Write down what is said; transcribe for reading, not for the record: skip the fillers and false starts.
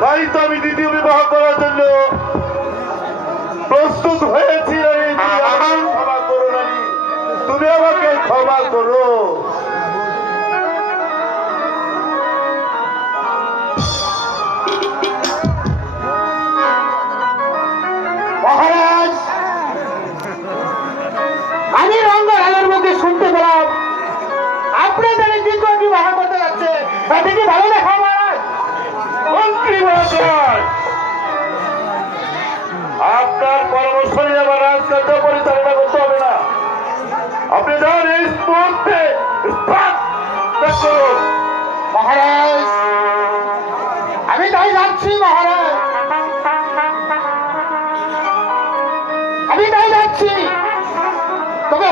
তাই তো আমি দ্বিতীয় বিবাহ করার জন্য প্রস্তুত হয়েছি। ক্ষমা করো রানী, তুমি আমাকে ক্ষমা করো। মহারাজ, আমি রঙ্গরাজের মুখে শুনতে পেলাম আপনাদের দ্বিতীয় বিবাহ করতে যাচ্ছে। এটা কি ভালো দেখা মহারাজ? মন্ত্রী মহাশয়, আপনার পরামর্শ নিয়ে আমার রাজকার্য পরিচালনা করতে হবে না। আপনি যান এই মুহূর্তে মহারাজ, আমি তাই যাচ্ছি মহারাজ, আমি তাই যাচ্ছি। তবে